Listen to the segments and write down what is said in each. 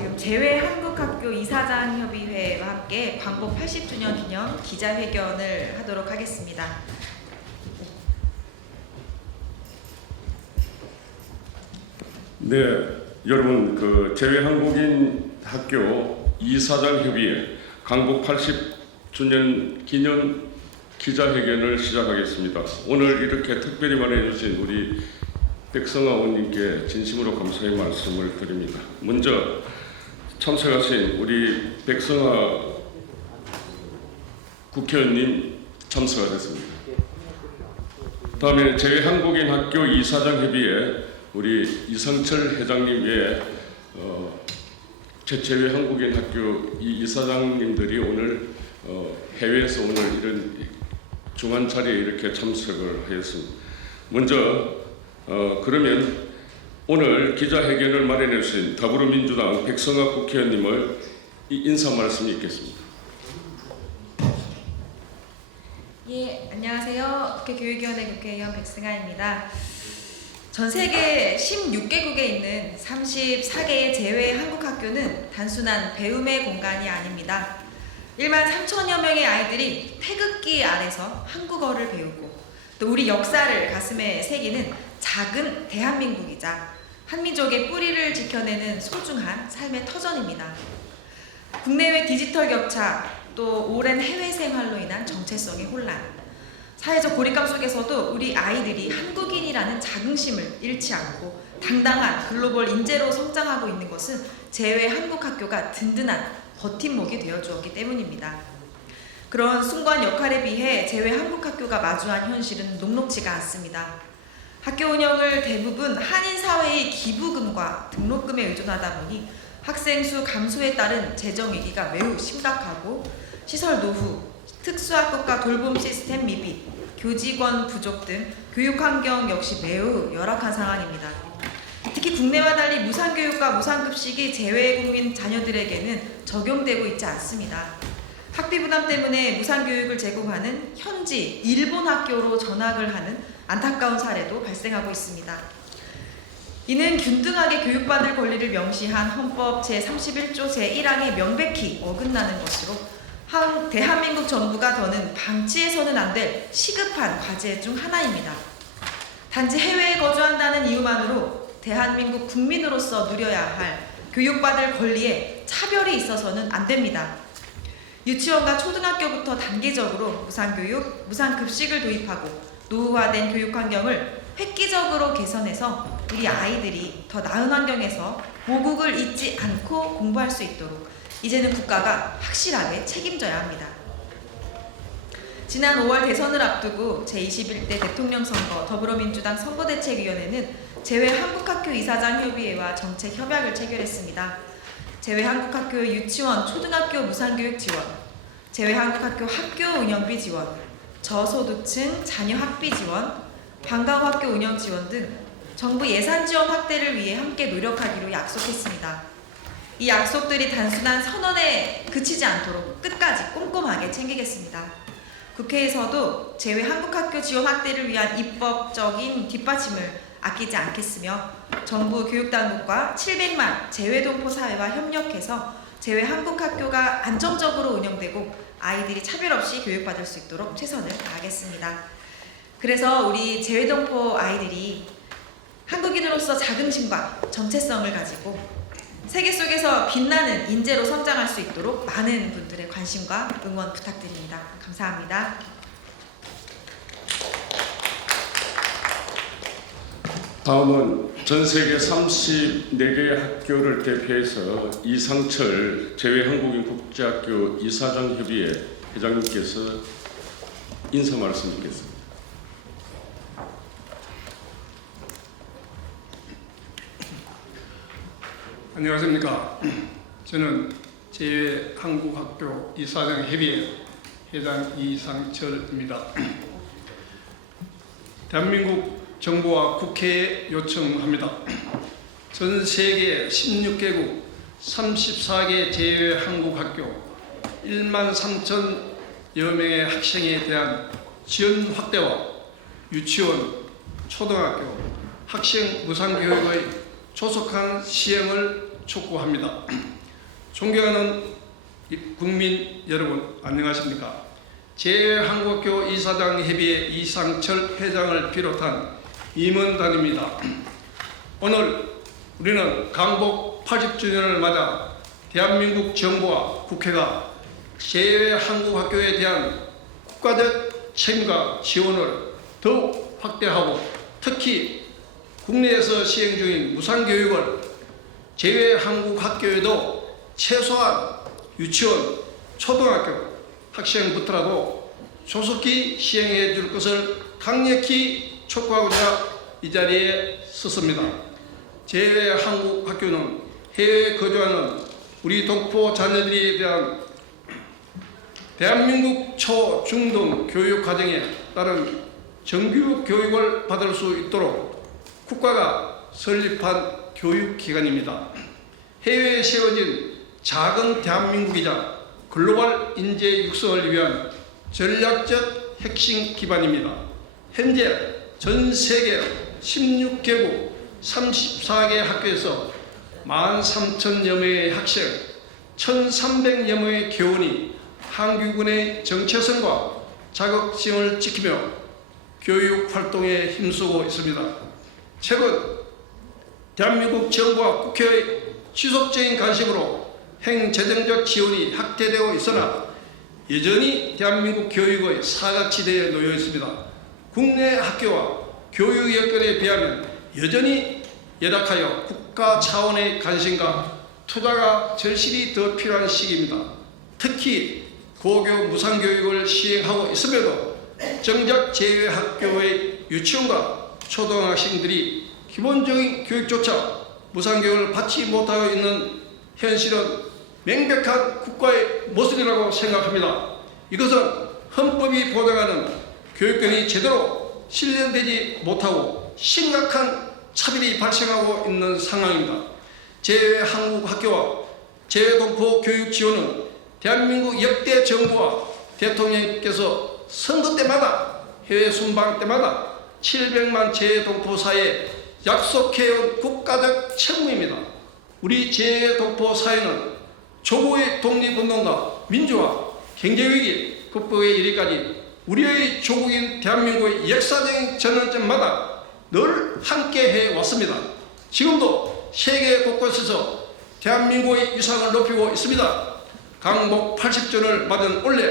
지금 제외한국학교 이사장협의회와 함께 광복 80주년 기념 기자회견을 하도록 하겠습니다. 네, 여러분 제외한국인 학교 이사장협의회 광복 80주년 기념 기자회견을 시작하겠습니다. 오늘 이렇게 특별히 마련해 주신 우리 백성아 의원님께 진심으로 감사의 말씀을 드립니다. 먼저 참석하신 우리 백성아 국회의원님 참석하셨습니다. 다음에 제외한국인 학교 이사장협의회 우리 이성철 회장님 외에 제외한국인 학교 이사장님들이 오늘 해외에서 오늘 이런 중한 자리에 이렇게 참석을 하였습니다. 먼저 그러면 오늘 기자회견을 마련해 주신 더불어민주당 백성아 국회의원님을 인사 말씀이 있겠습니다. 예, 안녕하세요. 국회교육위원회 국회의원 백승아입니다. 전 세계 16개국에 있는 34개의 제외 한국학교는 단순한 배움의 공간이 아닙니다. 1만 3천여 명의 아이들이 태극기 아래서 한국어를 배우고 또 우리 역사를 가슴에 새기는 작은 대한민국이자 한민족의 뿌리를 지켜내는 소중한 삶의 터전입니다. 국내외 디지털 격차, 또 오랜 해외 생활로 인한 정체성의 혼란, 사회적 고립감 속에서도 우리 아이들이 한국인이라는 자긍심을 잃지 않고 당당한 글로벌 인재로 성장하고 있는 것은 제외 한국학교가 든든한 버팀목이 되어주었기 때문입니다. 그런 숭고한 역할에 비해 제외 한국학교가 마주한 현실은 녹록지가 않습니다. 학교 운영을 대부분 한인사회의 기부금과 등록금에 의존하다 보니 학생 수 감소에 따른 재정 위기가 매우 심각하고 시설 노후, 특수학급과 돌봄 시스템 미비, 교직원 부족 등 교육환경 역시 매우 열악한 상황입니다. 특히 국내와 달리 무상교육과 무상급식이 제외국민 자녀들에게는 적용되고 있지 않습니다. 학비 부담 때문에 무상교육을 제공하는 현지 일본 학교로 전학을 하는 안타까운 사례도 발생하고 있습니다. 이는 균등하게 교육받을 권리를 명시한 헌법 제31조 제1항에 명백히 어긋나는 것으로 대한민국 정부가 더는 방치해서는 안 될 시급한 과제 중 하나입니다. 단지 해외에 거주한다는 이유만으로 대한민국 국민으로서 누려야 할 교육받을 권리에 차별이 있어서는 안 됩니다. 유치원과 초등학교부터 단계적으로 무상교육, 무상급식을 도입하고 노후화된 교육 환경을 획기적으로 개선해서 우리 아이들이 더 나은 환경에서 모국을 잊지 않고 공부할 수 있도록 이제는 국가가 확실하게 책임져야 합니다. 지난 5월 대선을 앞두고 제21대 대통령 선거 더불어민주당 선거대책위원회는 제외한국학교 이사장협의회와 정책협약을 체결했습니다. 제외한국학교 유치원, 초등학교 무상교육 지원, 제외한국학교 학교 운영비 지원, 저소득층 자녀 학비 지원, 방과후 학교 운영 지원 등 정부 예산 지원 확대를 위해 함께 노력하기로 약속했습니다. 이 약속들이 단순한 선언에 그치지 않도록 끝까지 꼼꼼하게 챙기겠습니다. 국회에서도 제외한국학교 지원 확대를 위한 입법적인 뒷받침을 아끼지 않겠으며 정부 교육당국과 700만 제외동포 사회와 협력해서 제외한국학교가 안정적으로 운영되고 아이들이 차별 없이 교육받을 수 있도록 최선을 다하겠습니다. 그래서 우리 제외동포 아이들이 한국인으로서 자긍심과 정체성을 가지고 세계 속에서 빛나는 인재로 성장할 수 있도록 많은 분들의 관심과 응원 부탁드립니다. 감사합니다. 다음은 전 세계 34개의 학교를 대표해서 이상철 제외한국인 국제학교 이사장협의회 회장님께서 인사 말씀 드리겠습니다. 안녕하십니까. 저는 제외한국학교 이사장협의회 회장 이상철입니다. 대한민국 정부와 국회에 요청합니다. 전 세계 16개국 34개 제외한국학교 1만 3천여 명의 학생에 대한 지원 확대와 유치원, 초등학교, 학생 무상교육의 조속한 시행을 촉구합니다. 존경하는 국민 여러분, 안녕하십니까? 제외한국학교 이사장협의회 이상철 회장을 비롯한 임원단입니다. 오늘 우리는 강복 80주년을 맞아 대한민국 정부와 국회가 제외한국학교에 대한 국가적 책임과 지원을 더욱 확대하고, 특히 국내에서 시행 중인 무상교육을 제외한국학교에도 최소한 유치원, 초등학교 학생부터라도 조속히 시행해 줄 것을 강력히 촉구하고자 이 자리에 섰습니다. 제외한국학교는 해외에 거주하는 우리 동포 자녀들에 대한 대한민국 초, 중 등 교육 과정에 따른 정규 교육을 받을 수 있도록 국가가 설립한 교육기관입니다. 해외에 세워진 작은 대한민국이자 글로벌 인재 육성을 위한 전략적 핵심 기반입니다. 현재 전 세계 16개국 34개 학교에서 13,000여 명의 학생, 1,300여 명의 교원이 한국군의 정체성과 자격증을 지키며 교육 활동에 힘쓰고 있습니다. 최근 대한민국 정부와 국회의 지속적인 관심으로 행재정적 지원이 확대되어 있으나 여전히 대한민국 교육의 사각지대에 놓여 있습니다. 국내 학교와 교육 여건에 비하면 여전히 열악하여 국가 차원의 관심과 투자가 절실히 더 필요한 시기입니다. 특히 고교 무상교육을 시행하고 있음에도 정작 제외학교의 유치원과 초등학생들이 기본적인 교육조차 무상교육을 받지 못하고 있는 현실은 명백한 국가의 모습이라고 생각합니다. 이것은 헌법이 보장하는 교육권이 제대로 실현되지 못하고 심각한 차별이 발생하고 있는 상황입니다. 제외한국학교와 제외동포 교육 지원은 대한민국 역대 정부와 대통령께서 선거 때마다, 해외 순방 때마다 700만 제외동포 사회에 약속해온 국가적 책무입니다. 우리 제외동포 사회는 조국의 독립운동과 민주화, 경제위기 극복에 이르기까지 우리의 조국인 대한민국의 역사적인 전환점마다 늘 함께 해왔습니다. 지금도 세계 곳곳에서 대한민국의 위상을 높이고 있습니다. 강복 80주년을 맞은 올해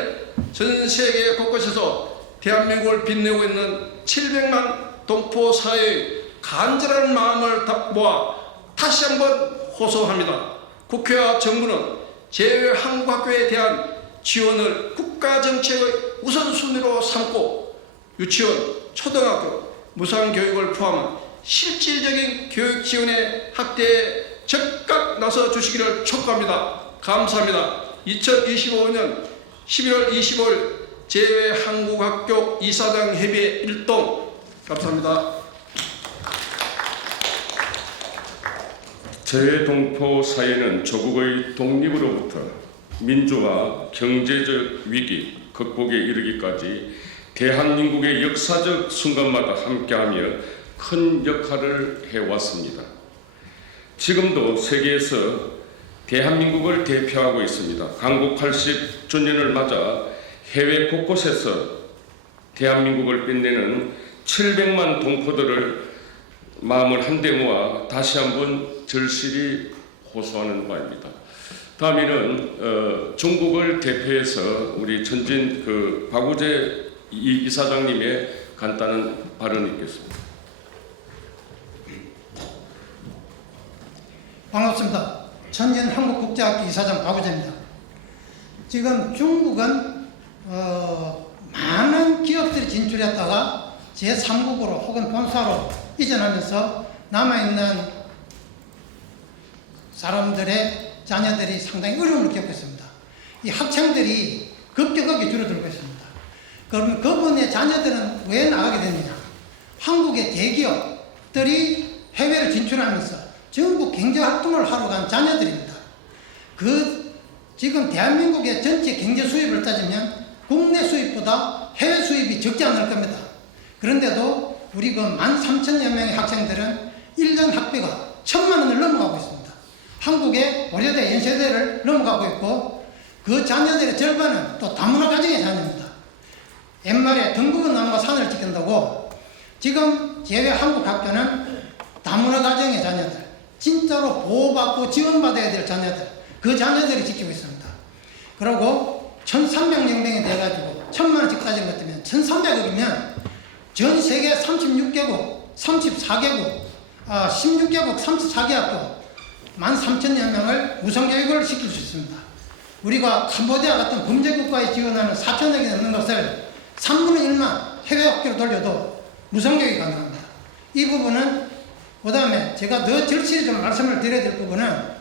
전 세계 곳곳에서 대한민국을 빛내고 있는 700만 동포 사회의 간절한 마음을 모아 다시 한번 호소합니다. 국회와 정부는 제외한국학교에 대한 지원을 국가정책의 우선순위로 삼고 유치원, 초등학교, 무상교육을 포함한 실질적인 교육 지원의 확대에 적극 나서 주시기를 촉구합니다. 감사합니다. 2025년 12월 25일 제외한국학교 이사장 협의회 1동 감사합니다. 제외동포 사회는 조국의 독립으로부터 민주화, 경제적 위기 극복에 이르기까지 대한민국의 역사적 순간마다 함께하며 큰 역할을 해왔습니다. 지금도 세계에서 대한민국을 대표하고 있습니다. 강국 80주년을 맞아 해외 곳곳에서 대한민국을 빛내는 700만 동포들을 마음을 한데 모아 다시 한번 절실히 호소하는 바입니다. 다음에는 중국을 대표해서 우리 전진 박우재 이사장님의 간단한 발언이 있겠습니다. 반갑습니다. 전진 한국국제학교 이사장 박우재입니다. 지금 중국은 많은 기업들이 진출했다가 제3국으로 혹은 본사로 이전하면서 남아있는 사람들의 자녀들이 상당히 어려움을 겪고 있습니다. 이 학생들이 급격하게 줄어들고 있습니다. 그럼 그분의 자녀들은 왜 나가게 됐느냐? 한국의 대기업들이 해외를 진출하면서 전부 경제활동을 하러 간 자녀들입니다. 지금 대한민국의 전체 경제 수입을 따지면 국내 수입보다 해외 수입이 적지 않을 겁니다. 그런데도 우리 13,000여 명의 학생들은 1년 학비가 1,000만 원을 넘어가고 있습니다. 한국의 고려대 연세대를 넘어가고 있고 그 자녀들의 절반은 또 다문화 가정의 자녀입니다. 옛말에 등국은 나무가 산을 지킨다고 지금 제외 한국 학교는 다문화 가정의 자녀들, 진짜로 보호받고 지원받아야 될 자녀들, 그 자녀들이 지키고 있습니다. 그리고 1300명이 돼가지고 1000만원씩 따지는 것 때문에 1300억이면 전 세계 36개국, 34개국, 16개국, 34개학교 13,000여 명을 우선교육을 시킬 수 있습니다. 우리가 캄보디아 같은 범죄국가에 지원하는 4천억이 넘는 것을 3분의 1만 해외학교로 돌려도 무상교육이 가능합니다. 이 부분은 그 다음에 제가 더 절실히 좀 말씀을 드려야 될 부분은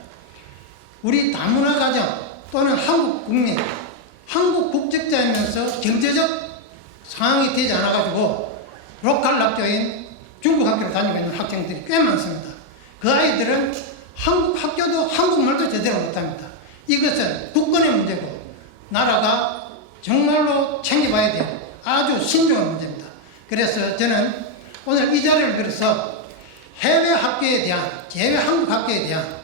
우리 다문화 가정 또는 한국 국민, 한국 국적자이면서 경제적 상황이 되지 않아가지고 로컬 학교인 중국 학교를 다니고 있는 학생들이 꽤 많습니다. 그 아이들은 한국 학교도 한국말도 제대로 못합니다. 이것은 국권의 문제고 나라가 정말로 챙겨봐야 돼요. 아주 신중한 문제입니다. 그래서 저는 오늘 이 자리를 빌어서 해외 학교에 대한, 제외 한국 학교에 대한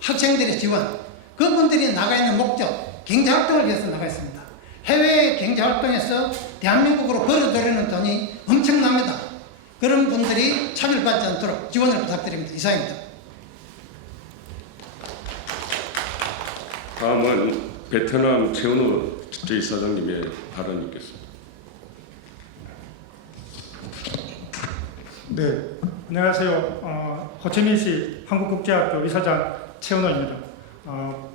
학생들의 지원, 그분들이 나가 있는 목적, 경제활동을 위해서 나가 있습니다. 해외의 경제활동에서 대한민국으로 벌어들이는 돈이 엄청납니다. 그런 분들이 차별받지 않도록 지원을 부탁드립니다. 이상입니다. 다음은 베트남 최은호 제2사장님의 발언이 있겠습니다. 네, 안녕하세요. 호치민시 한국국제학교 이사장 최은호입니다.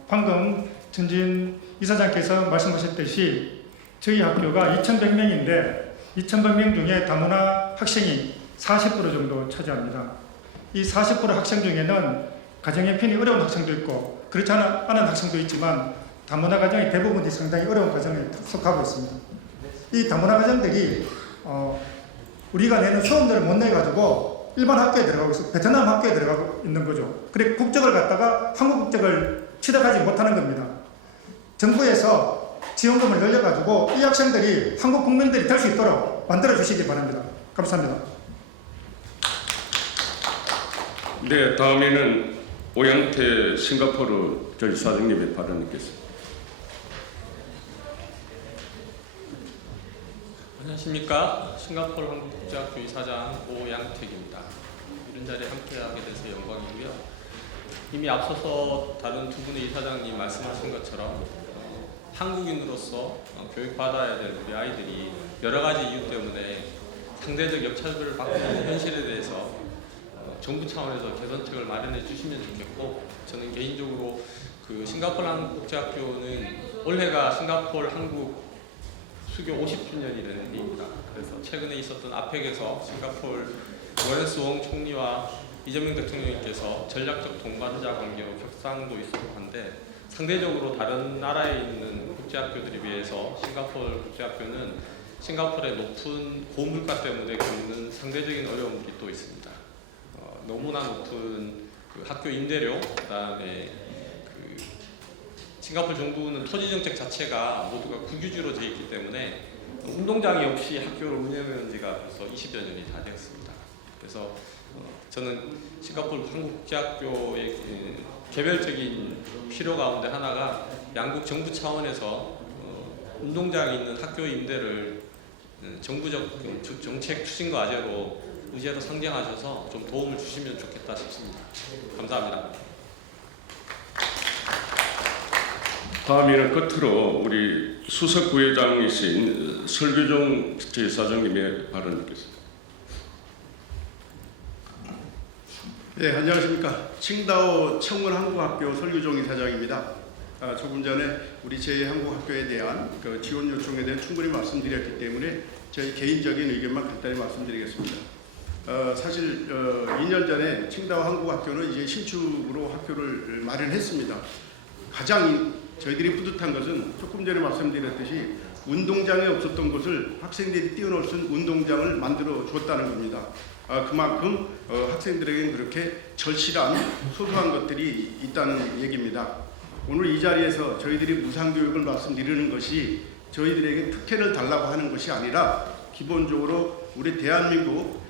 방금 전진 이사장께서 말씀하셨듯이 저희 학교가 2,100명인데 2,100명 중에 다문화 학생이 40% 정도 차지합니다. 이 40% 학생 중에는 가정 형편이 어려운 학생도 있고 그렇지 않은 학생도 있지만 다문화 가정이 대부분이 상당히 어려운 가정에 속하고 있습니다. 이 다문화 가정들이 우리가 내는 수험료를 못 내가지고 일반 학교에 들어가고 있어요. 베트남 학교에 들어가고 있는 거죠. 그리고 국적을 갖다가 한국 국적을 취득하지 못하는 겁니다. 정부에서 지원금을 늘려가지고 이 학생들이 한국 국민들이 될 수 있도록 만들어 주시기 바랍니다. 감사합니다. 네, 다음에는 오양태 싱가포르 제2사장님의 발언이 있겠습니다. 안녕하십니까. 싱가포르 한국국제학교 이사장 오양택입니다. 이런 자리에 함께하게 돼서 영광이고요. 이미 앞서서 다른 두 분의 이사장님 말씀하신 것처럼 한국인으로서 교육받아야 될 우리 아이들이 여러 가지 이유 때문에 상대적 역차별을 받고 있는 현실에 대해서 정부 차원에서 개선책을 마련해 주시면 좋겠고, 저는 개인적으로 그 싱가포르 한국국제학교는 올해가 싱가포르 한국 수교 50주년이 되는 해입니다. 그래서 최근에 있었던 아펙에서 싱가포르 로렌스 웡 총리와 이재명 대통령님께서 전략적 동반자 관계로 격상도 있었고 한데, 상대적으로 다른 나라에 있는 국제학교들에 비해서 싱가포르 국제학교는 싱가포르의 높은 고물가 때문에 겪는 상대적인 어려움들이 또 있습니다. 너무나 높은 그 학교 임대료, 그다음에 그 싱가포르 정부는 토지 정책 자체가 모두가 국유지로 되어 있기 때문에 운동장이 없이 학교를 운영하는 지가 벌써 20여 년이 다 되었습니다. 그래서 저는 싱가포르 한국국제학교의 개별적인 필요 가운데 하나가 양국 정부 차원에서 운동장이 있는 학교 임대를 정부적 정책 추진 과제로 의제로 상정하셔서 좀 도움을 주시면 좋겠다 싶습니다. 감사합니다. 다음에는 끝으로 우리 수석 부회장이신 설규종 제1사장님의 발언이 있겠습니다. 네, 안녕하십니까. 칭다오 청원한국학교 설규종 이사장입니다. 조금 전에 우리 제2한국학교에 대한 그 지원 요청에 대해 충분히 말씀드렸기 때문에 저희 개인적인 의견만 간단히 말씀드리겠습니다. 사실 2년 전에 칭다오 한국학교는 이제 신축으로 학교를 마련했습니다. 가장 저희들이 뿌듯한 것은 조금 전에 말씀드렸듯이 운동장이 없었던 것을 학생들이 뛰어놀 수 있는 운동장을 만들어 줬다는 겁니다. 그만큼 학생들에게는 그렇게 절실한 소소한 것들이 있다는 얘기입니다. 오늘 이 자리에서 저희들이 무상교육을 말씀드리는 것이 저희들에게 특혜를 달라고 하는 것이 아니라 기본적으로 우리 대한민국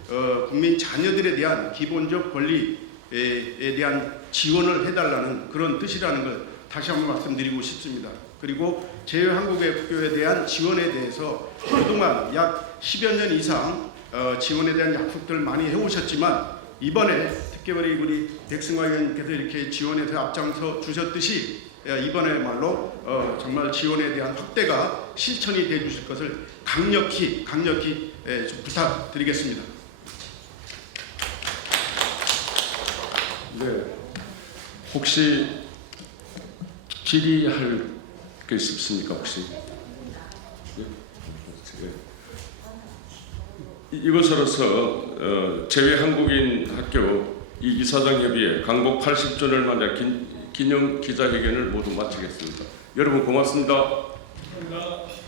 국민 자녀들에 대한 기본적 권리, 대한 지원을 해달라는 그런 뜻이라는 걸 다시 한번 말씀드리고 싶습니다. 그리고 제외한국학교에 대한 지원에 대해서 그동안 약 10여 년 이상 지원에 대한 약속들을 많이 해오셨지만 이번에 특별히 우리 백승화 의원님께서 이렇게 지원해서 앞장서 주셨듯이 이번에말로 정말 지원에 대한 확대가 실천이 돼 주실 것을 강력히 좀 부탁드리겠습니다. 네. 혹시 질의할 게 있습니까? 혹시? 네? 이것으로서 제외한국인 학교 이 이사장 협의회 강복 80주년을 맞아 기념 기자회견을 모두 마치겠습니다. 여러분 고맙습니다. 감사합니다.